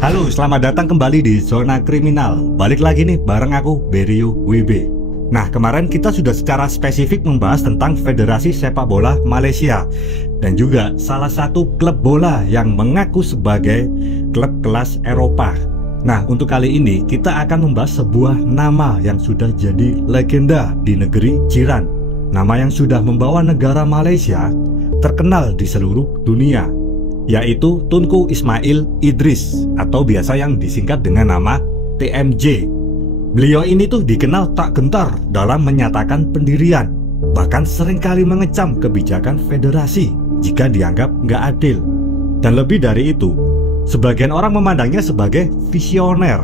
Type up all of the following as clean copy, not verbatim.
Halo, selamat datang kembali di Zona Kriminal. Balik lagi nih bareng aku, Beryu WB. Nah, kemarin kita sudah secara spesifik membahas tentang Federasi Sepak Bola Malaysia dan juga salah satu klub bola yang mengaku sebagai klub kelas Eropa. Nah, untuk kali ini kita akan membahas sebuah nama yang sudah jadi legenda di negeri jiran. Nama yang sudah membawa negara Malaysia terkenal di seluruh dunia, yaitu Tunku Ismail Idris atau biasa yang disingkat dengan nama TMJ. Beliau ini tuh dikenal tak gentar dalam menyatakan pendirian, bahkan seringkali mengecam kebijakan federasi jika dianggap nggak adil. Dan lebih dari itu, sebagian orang memandangnya sebagai visioner.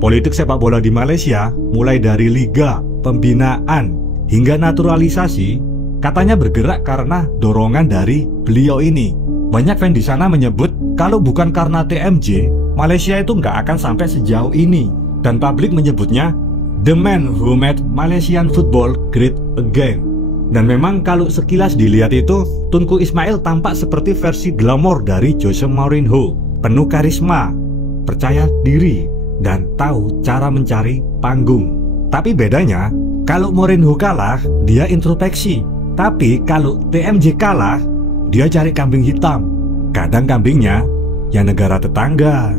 Politik sepak bola di Malaysia, mulai dari liga, pembinaan, hingga naturalisasi, katanya bergerak karena dorongan dari beliau ini. Banyak fans di sana menyebut kalau bukan karena TMJ, Malaysia itu nggak akan sampai sejauh ini. Dan publik menyebutnya the man who made Malaysian football great again. Dan memang kalau sekilas dilihat itu, Tunku Ismail tampak seperti versi glamor dari Jose Mourinho. Penuh karisma, percaya diri, dan tahu cara mencari panggung. Tapi bedanya, kalau Mourinho kalah, dia introspeksi. Tapi kalau TMJ kalah, dia cari kambing hitam. Kadang kambingnya ya negara tetangga.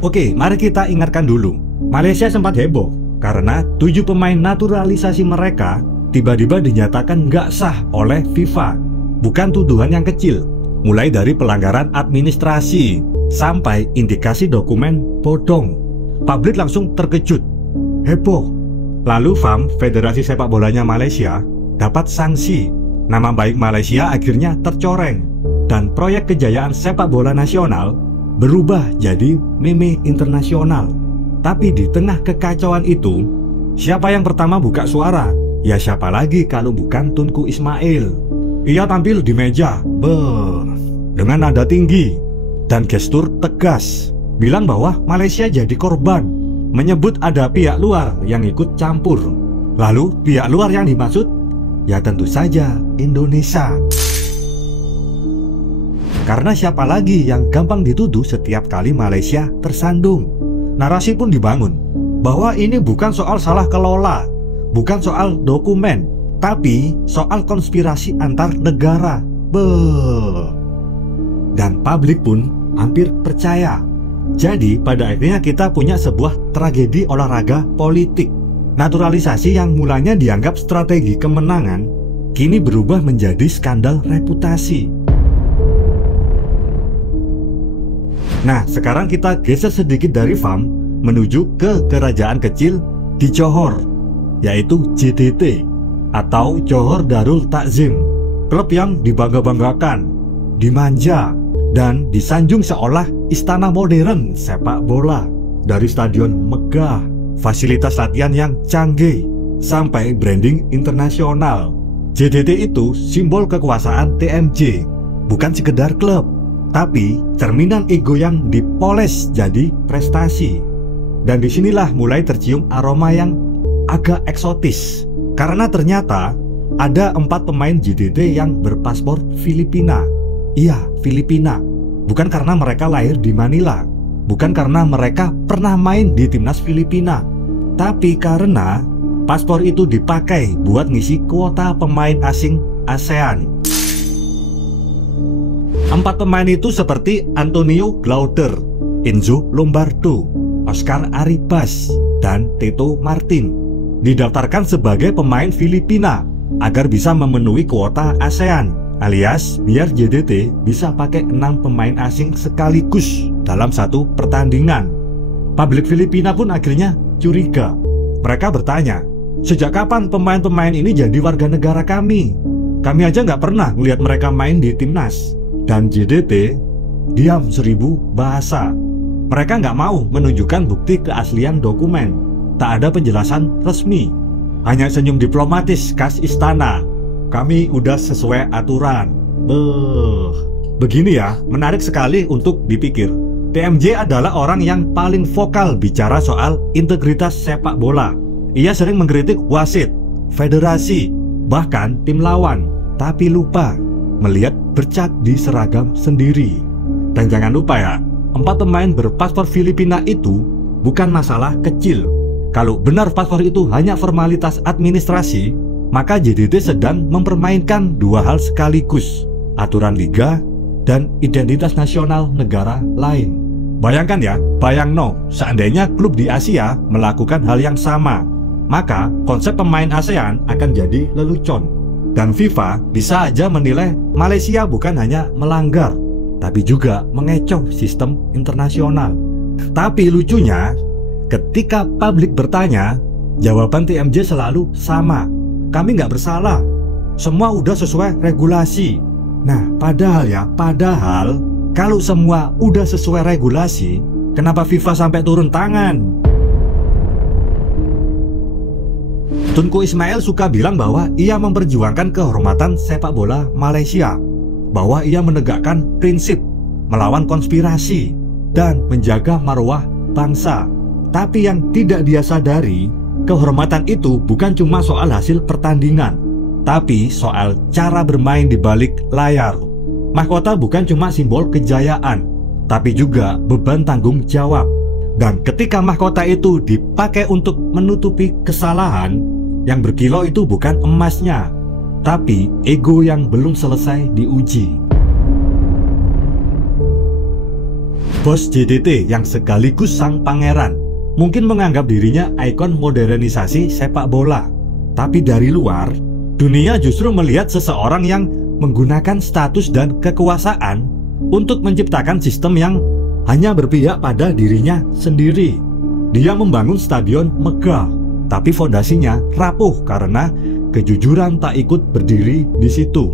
Oke, mari kita ingatkan dulu. Malaysia sempat heboh karena 7 pemain naturalisasi mereka tiba-tiba dinyatakan nggak sah oleh FIFA. Bukan tuduhan yang kecil, mulai dari pelanggaran administrasi sampai indikasi dokumen bodong. Publik langsung terkejut, heboh. Lalu FAM, Federasi Sepak Bolanya Malaysia, dapat sanksi. Nama baik Malaysia akhirnya tercoreng, dan proyek kejayaan sepak bola nasional berubah jadi meme internasional. Tapi di tengah kekacauan itu, siapa yang pertama buka suara? Ya siapa lagi kalau bukan Tunku Ismail. Ia tampil di meja dengan nada tinggi dan gestur tegas, bilang bahwa Malaysia jadi korban, menyebut ada pihak luar yang ikut campur. Lalu pihak luar yang dimaksud ya tentu saja Indonesia. Karena siapa lagi yang gampang dituduh setiap kali Malaysia tersandung. Narasi pun dibangun bahwa ini bukan soal salah kelola, bukan soal dokumen, tapi soal konspirasi antar negara. Dan publik pun hampir percaya. Jadi pada akhirnya kita punya sebuah tragedi olahraga politik. Naturalisasi yang mulanya dianggap strategi kemenangan, kini berubah menjadi skandal reputasi. Nah, sekarang kita geser sedikit dari FAM menuju ke kerajaan kecil di Johor, yaitu JDT atau Johor Darul Takzim. Klub yang dibangga-banggakan, dimanja, dan disanjung seolah istana modern sepak bola. Dari stadion megah, fasilitas latihan yang canggih, sampai branding internasional. JDT itu simbol kekuasaan TMJ, bukan sekedar klub, tapi cerminan ego yang dipoles jadi prestasi. Dan disinilah mulai tercium aroma yang agak eksotis, karena ternyata ada 4 pemain JDT yang berpaspor Filipina. Iya, Filipina. Bukan karena mereka lahir di Manila, bukan karena mereka pernah main di timnas Filipina, tapi karena paspor itu dipakai buat ngisi kuota pemain asing ASEAN. 4 pemain itu seperti Antonio Glauder, Enzo Lombardo, Oscar Arribas, dan Tito Martin didaftarkan sebagai pemain Filipina agar bisa memenuhi kuota ASEAN, alias biar JDT bisa pakai 6 pemain asing sekaligus dalam satu pertandingan. Publik Filipina pun akhirnya curiga. Mereka bertanya, sejak kapan pemain-pemain ini jadi warga negara kami? Kami aja nggak pernah melihat mereka main di timnas. Dan JDT diam 1000 bahasa. Mereka nggak mau menunjukkan bukti keaslian dokumen. Tak ada penjelasan resmi, hanya senyum diplomatis khas istana. Kami udah sesuai aturan. Begini ya, menarik sekali untuk dipikir. TMJ adalah orang yang paling vokal bicara soal integritas sepak bola. Ia sering mengkritik wasit, federasi, bahkan tim lawan, tapi lupa melihat bercak di seragam sendiri. Dan jangan lupa ya, 4 pemain berpaspor Filipina itu bukan masalah kecil. Kalau benar paspor itu hanya formalitas administrasi, maka JDT sedang mempermainkan 2 hal sekaligus, aturan liga dan identitas nasional negara lain. Bayangkan ya, bayangno, seandainya klub di Asia melakukan hal yang sama, maka konsep pemain ASEAN akan jadi lelucon. Dan FIFA bisa aja menilai Malaysia bukan hanya melanggar, tapi juga mengecoh sistem internasional. Tapi lucunya, ketika publik bertanya, jawaban TMJ selalu sama. Kami nggak bersalah, semua udah sesuai regulasi. Nah, padahal kalau semua udah sesuai regulasi, kenapa FIFA sampai turun tangan? Tunku Ismail suka bilang bahwa ia memperjuangkan kehormatan sepak bola Malaysia, bahwa ia menegakkan prinsip, melawan konspirasi, dan menjaga marwah bangsa. Tapi yang tidak dia sadari, kehormatan itu bukan cuma soal hasil pertandingan, tapi soal cara bermain di balik layar. Mahkota bukan cuma simbol kejayaan, tapi juga beban tanggung jawab. Dan ketika mahkota itu dipakai untuk menutupi kesalahan, yang berkilau itu bukan emasnya, tapi ego yang belum selesai diuji. Bos JDT yang sekaligus sang pangeran mungkin menganggap dirinya ikon modernisasi sepak bola. Tapi dari luar, dunia justru melihat seseorang yang menggunakan status dan kekuasaan untuk menciptakan sistem yang hanya berpihak pada dirinya sendiri. Dia membangun stadion megah, tapi fondasinya rapuh karena kejujuran tak ikut berdiri di situ.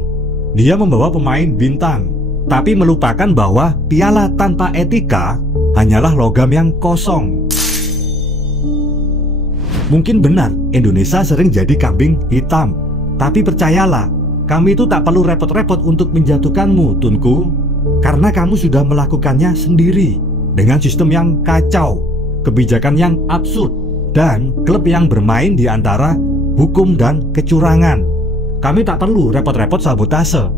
Dia membawa pemain bintang, tapi melupakan bahwa piala tanpa etika hanyalah logam yang kosong. Mungkin benar Indonesia sering jadi kambing hitam, tapi percayalah, kami itu tak perlu repot-repot untuk menjatuhkanmu, Tunku, karena kamu sudah melakukannya sendiri dengan sistem yang kacau, kebijakan yang absurd, dan klub yang bermain di antara hukum dan kecurangan. Kami tak perlu repot-repot sabotase.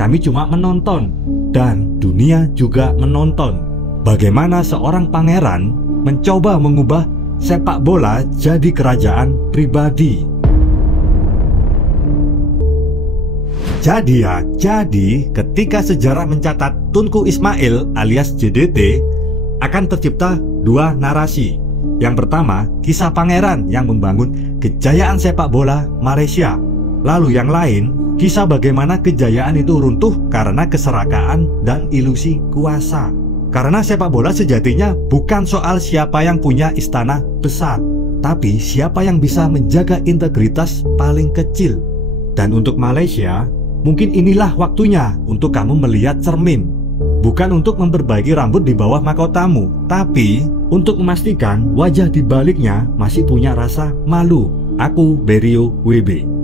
Kami cuma menonton, dan dunia juga menonton bagaimana seorang pangeran mencoba mengubah sepak bola jadi kerajaan pribadi. Jadi ketika sejarah mencatat Tunku Ismail alias JDT, akan tercipta 2 narasi. Yang pertama, kisah pangeran yang membangun kejayaan sepak bola Malaysia. Lalu yang lain, kisah bagaimana kejayaan itu runtuh karena keserakaan dan ilusi kuasa. Karena sepak bola sejatinya bukan soal siapa yang punya istana besar, tapi siapa yang bisa menjaga integritas paling kecil. Dan untuk Malaysia, mungkin inilah waktunya untuk kamu melihat cermin. Bukan untuk memperbaiki rambut di bawah mahkotamu, tapi untuk memastikan wajah di baliknya masih punya rasa malu. Aku Berio WB.